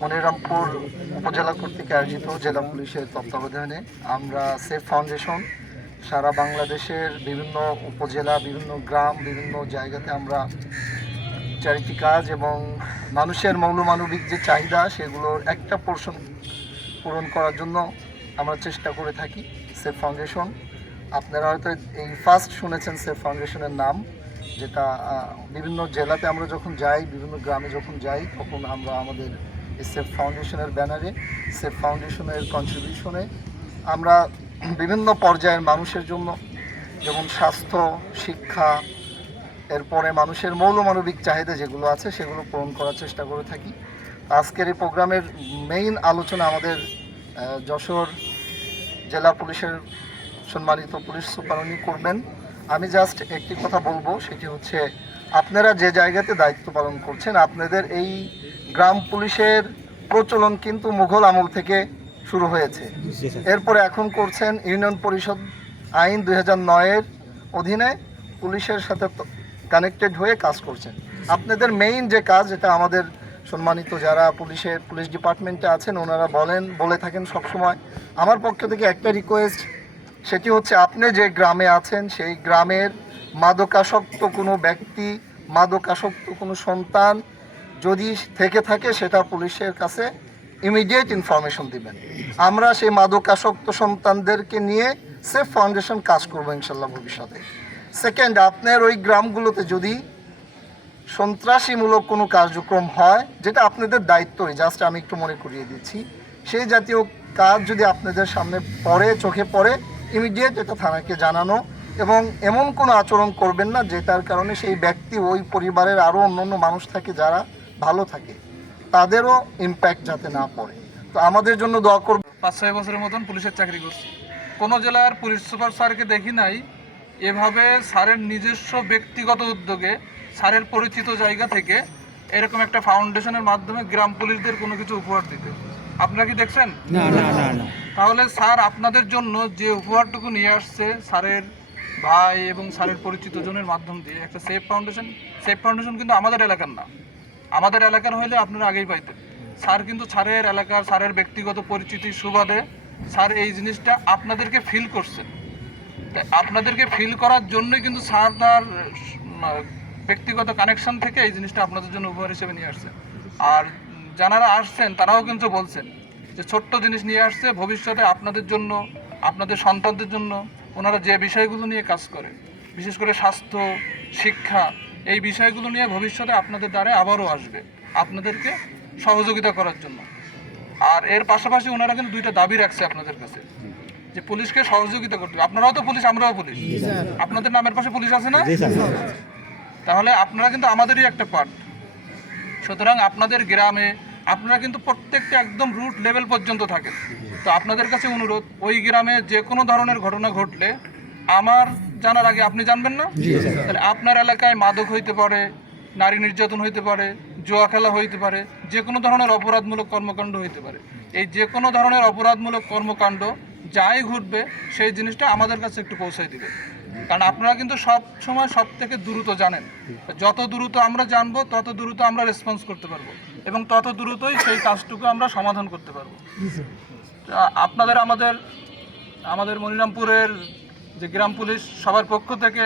মনিরামপুর উপজেলা কর্তৃক আয়োজিত জেলা পুলিশের তত্ত্বাবধানে আমরা সেফ ফাউন্ডেশন সারা বাংলাদেশের বিভিন্ন উপজেলা, বিভিন্ন গ্রাম, বিভিন্ন জায়গাতে আমরা চ্যারিটি কাজ এবং মানুষের মৌলমানবিক যে চাহিদা সেগুলোর একটা পোর্শন পূরণ করার জন্য আমরা চেষ্টা করে থাকি। সেফ ফাউন্ডেশন, আপনারা হয়তো এই ফার্স্ট শুনেছেন সেফ ফাউন্ডেশনের নাম, যেটা বিভিন্ন জেলাতে আমরা যখন যাই, বিভিন্ন গ্রামে যখন যাই, তখন আমরা আমাদের এই সেফ ফাউন্ডেশনের ব্যানারে, সেফ ফাউন্ডেশনের কন্ট্রিবিউশনে আমরা বিভিন্ন পর্যায়ের মানুষের জন্য, যেমন স্বাস্থ্য, শিক্ষা, এরপরে মানুষের মৌলমানবিক চাহিদা যেগুলো আছে সেগুলো পূরণ করার চেষ্টা করে থাকি। আজকের এই প্রোগ্রামের মেইন আলোচনা আমাদের যশোর জেলা পুলিশের সম্মানিত পুলিশ সুপার উনি করবেন। আমি জাস্ট একটি কথা বলবো, সেটি হচ্ছে আপনারা যে জায়গাতে দায়িত্ব পালন করছেন, আপনাদের এই গ্রাম পুলিশের প্রচলন কিন্তু মুঘল আমল থেকে শুরু হয়েছে। এরপরে এখন করছেন ইউনিয়ন পরিষদ আইন 2009-এর অধীনে পুলিশের সাথে কানেক্টেড হয়ে কাজ করছেন। আপনাদের মেইন যে কাজ, এটা আমাদের সম্মানিত যারা পুলিশ ডিপার্টমেন্টে আছেন ওনারা বলে থাকেন সবসময়, আমার পক্ষ থেকে একটা রিকোয়েস্ট, সেটি হচ্ছে আপনি যে গ্রামে আছেন সেই গ্রামের মাদকাসক্ত কোনো ব্যক্তি, মাদকাসক্ত কোনো সন্তান যদি থেকে থাকে সেটা পুলিশের কাছে ইমিডিয়েট ইনফরমেশন দিবেন। আমরা সেই মাদকাসক্ত সন্তানদেরকে নিয়ে সেফ ফাউন্ডেশন কাজ করবো ইনশাল্লাহ ভবিষ্যতে। সেকেন্ড, আপনার ওই গ্রামগুলোতে যদি সন্ত্রাসীমূলক কোনো কার্যক্রম হয়, যেটা আপনাদের দায়িত্বই, জাস্ট আমি একটু মনে করিয়ে দিচ্ছি, সেই জাতীয় কাজ যদি আপনাদের সামনে পড়ে, চোখে পড়ে, ইমিডিয়েট এটা থানাকে জানানো এবং এমন কোনো আচরণ করবেন না যেটার কারণে সেই ব্যক্তি, ওই পরিবারের আরও অন্যান্য মানুষ থাকে যারা ভালো থাকে, তাদেরও ইম্প্যাক্ট যাতে না পড়ে। তো আমাদের জন্য দোয়া করব। 5-6 বছরের মতন পুলিশের চাকরি করছি, কোনো জেলার পুলিশ সুপার স্যারকে দেখি নাই এভাবে স্যারের নিজস্ব ব্যক্তিগত উদ্যোগে স্যারের পরিচিত জায়গা থেকে এরকম একটা ফাউন্ডেশনের মাধ্যমে গ্রাম পুলিশদের কোনো কিছু উপহার দিতে। আপনারা কি দেখছেন? না না না না। তাহলে স্যার আপনাদের জন্য যে উপহারটুকু নিয়ে আসছে স্যারের ভাই এবং স্যারের পরিচিত জনের মাধ্যম দিয়ে একটা সেফ ফাউন্ডেশন কিন্তু আমাদের এলাকার না, আমাদের এলাকার হলে আপনারা আগেই পাইতেন। স্যার কিন্তু স্যারের এলাকার, স্যারের ব্যক্তিগত পরিচিতির সুবাদে স্যার এই জিনিসটা আপনাদেরকে ফিল করছেন। আপনাদেরকে ফিল করার জন্যই কিন্তু স্যার তার ব্যক্তিগত কানেকশন থেকে এই জিনিসটা আপনাদের জন্য উপহার হিসেবে নিয়ে আসছেন। আর যারা আসছেন তারাও কিন্তু বলছেন যে ছোট্ট জিনিস নিয়ে আসছে, ভবিষ্যতে আপনাদের জন্য, আপনাদের সন্তানদের জন্য ওনারা যে বিষয়গুলো নিয়ে কাজ করে, বিশেষ করে স্বাস্থ্য, শিক্ষা, এই বিষয়গুলো নিয়ে ভবিষ্যতে আপনাদের দ্বারা আবারও আসবে আপনাদেরকে সহযোগিতা করার জন্য। আর এর পাশাপাশি ওনারা কিন্তু 2টা দাবি রাখছে আপনাদের কাছে, যে পুলিশকে সহযোগিতা করতে। আপনারাও তো পুলিশ, আমরাও পুলিশ, আপনাদের নামের পাশে পুলিশ আছে না? তাহলে আপনারা কিন্তু আমাদেরই একটা পার্ট। সুতরাং আপনাদের গ্রামে আপনারা কিন্তু প্রত্যেকটা একদম রুট লেভেল পর্যন্ত থাকেন। তো আপনাদের কাছে অনুরোধ, ওই গ্রামে যে কোনো ধরনের ঘটনা ঘটলে আমার জানার আগে আপনি জানবেন না? তাহলে আপনার এলাকায় মাদক হইতে পারে, নারী নির্যাতন হইতে পারে, জুয়া খেলা হইতে পারে, যে কোনো ধরনের অপরাধমূলক কর্মকাণ্ড হইতে পারে। এই যে কোনো ধরনের অপরাধমূলক কর্মকাণ্ড যাই ঘটবে সেই জিনিসটা আমাদের কাছে একটু পৌঁছাই দিবে, কারণ আপনারা কিন্তু সব সময় সব থেকে দ্রুত জানেন। যত দ্রুত আমরা জানবো তত দ্রুত আমরা রেসপন্স করতে পারবো এবং তত দ্রুতই সেই কাজটুকু আমরা সমাধান করতে পারবো। আপনাদের আমাদের মনিরামপুরের যে গ্রাম পুলিশ সবার পক্ষ থেকে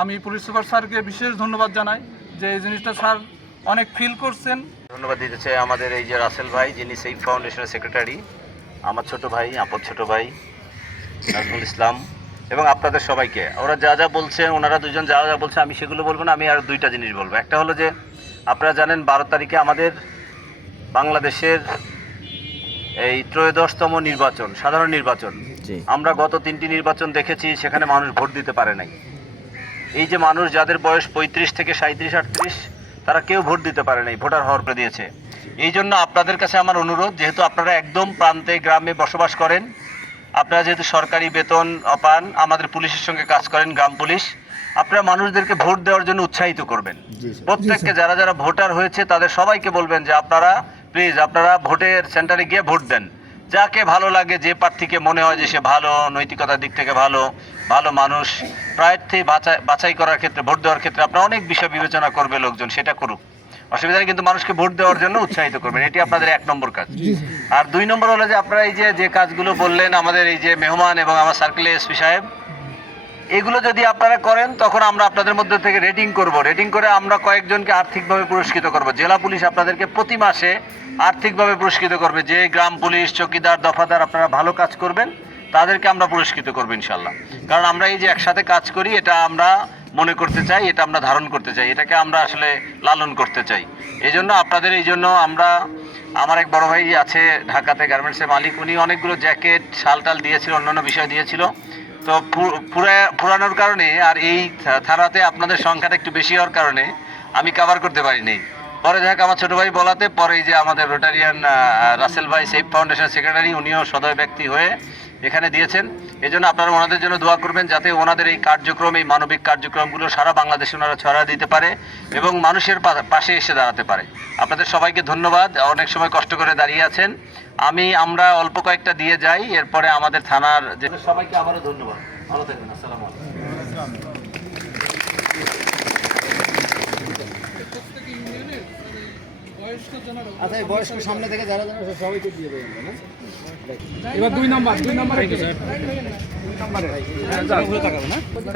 আমি পুলিশ সুপার স্যারকে বিশেষ ধন্যবাদ জানাই যে এই জিনিসটা স্যার অনেক ফিল করছেন। ধন্যবাদ দিতে চাই আমাদের এই যে রাসেল ভাই, যিনি সেফ ফাউন্ডেশনের সেক্রেটারি, আমার ছোট ভাই, আপদ ছোট ভাই নাজমুল ইসলাম, এবং আপনাদের সবাইকে। ওরা যা যা বলছেন, ওনারা দুজন যা যা বলছে আমি সেগুলো বলবো না, আমি আর 2টা জিনিস বলবো। একটা হলো যে আপনারা জানেন 12 তারিখে আমাদের বাংলাদেশের এই 13তম নির্বাচন, সাধারণ নির্বাচন। আমরা গত 3টি নির্বাচন দেখেছি, সেখানে মানুষ ভোট দিতে পারে নাই। এই যে মানুষ যাদের বয়স 35 থেকে 37-38, তারা কেউ ভোট দিতে পারে নাই, ভোটার হওয়ার পরে দিয়েছে। এই জন্য আপনাদের কাছে আমার অনুরোধ, যেহেতু আপনারা একদম প্রান্তে গ্রামে বসবাস করেন, আপনারা যেহেতু সরকারি বেতন পান, আমাদের পুলিশের সঙ্গে কাজ করেন, গ্রাম পুলিশ, আপনারা মানুষদেরকে ভোট দেওয়ার জন্য উৎসাহিত করবেন। প্রত্যেককে যারা যারা ভোটার হয়েছে তাদের সবাইকে বলবেন যে আপনারা প্লিজ আপনারা ভোটের সেন্টারে গিয়ে ভোট দেন। যাকে ভালো লাগে, যে প্রার্থীকে মনে হয় যে সে ভালো, নৈতিকতার দিক থেকে ভালো, ভালো মানুষ, প্রার্থী বাছাই করার ক্ষেত্রে, ভোট দেওয়ার ক্ষেত্রে আপনার অনেক বিষয় বিবেচনা করবে লোকজন, সেটা করুক, অসুবিধা নেই। কিন্তু মানুষকে ভোট দেওয়ার জন্য উৎসাহিত করবেন, এটি আপনাদের 1 নম্বর কাজ। আর 2 নম্বর হলো যে আপনারা এই যে কাজগুলো বললেন, আমাদের এই যে মেহমান এবং আমার সার্কেলে এসপি সাহেব, এগুলো যদি আপনারা করেন তখন আমরা আপনাদের মধ্যে থেকে রেটিং করব। রেটিং করে আমরা কয়েকজনকে আর্থিকভাবে পুরস্কৃত করব। জেলা পুলিশ আপনাদেরকে প্রতি মাসে আর্থিকভাবে পুরস্কৃত করবে। যে গ্রাম পুলিশ, চৌকিদার, দফাদার আপনারা ভালো কাজ করবেন তাদেরকে আমরা পুরস্কৃত করবো ইনশাল্লাহ। কারণ আমরা এই যে একসাথে কাজ করি, এটা আমরা মনে করতে চাই, এটা আমরা ধারণ করতে চাই, এটাকে আমরা আসলে লালন করতে চাই। এই জন্য আপনাদের এই জন্য আমরা, আমার এক বড় ভাই আছে ঢাকাতে গার্মেন্টসের মালিক, উনি অনেকগুলো জ্যাকেট, শাল টাল দিয়েছিল, অন্যান্য বিষয় দিয়েছিল। তো পুরানোর কারণে আর এই থানাতে আপনাদের সংখ্যাটা একটু বেশি হওয়ার কারণে আমি কভার করতে পারিনি। পরে যাক আমার ছোটো ভাই বলাতে পরে এই যে আমাদের রোটারিয়ান রাসেল ভাই, সেফ ফাউন্ডেশন সেক্রেটারি, উনিও সদয় ব্যক্তি হয়ে এখানে দিয়েছেন। এই জন্য আপনারা ওনাদের জন্য দোয়া করবেন, যাতে ওনাদের এই কার্যক্রম, এই মানবিক কার্যক্রমগুলো সারা বাংলাদেশে ওনারা ছড়া দিতে পারে এবং মানুষের পাশে এসে দাঁড়াতে পারে। আপনাদের সবাইকে ধন্যবাদ, অনেক সময় কষ্ট করে দাঁড়িয়ে আছেন। আমরা অল্প কয়েকটা দিয়ে যাই, এরপরে আমাদের থানার যে সবাইকে আবারও ধন্যবাদ। ভালো থাকবেন, আসসালামু আলাইকুম। আচ্ছা, এই বয়স্ক সামনে থেকে যারা যারা সবাইকে দিয়ে দেবেন না? এবার 2 number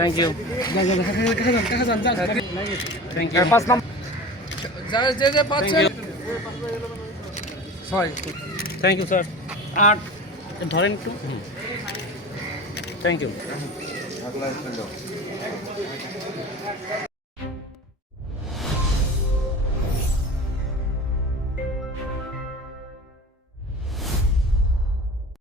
thank you thank you 5 number যে পাচ্ছে 6 থ্যাংক ইউ স্যার 8 ধরেন একটু থ্যাংক ইউ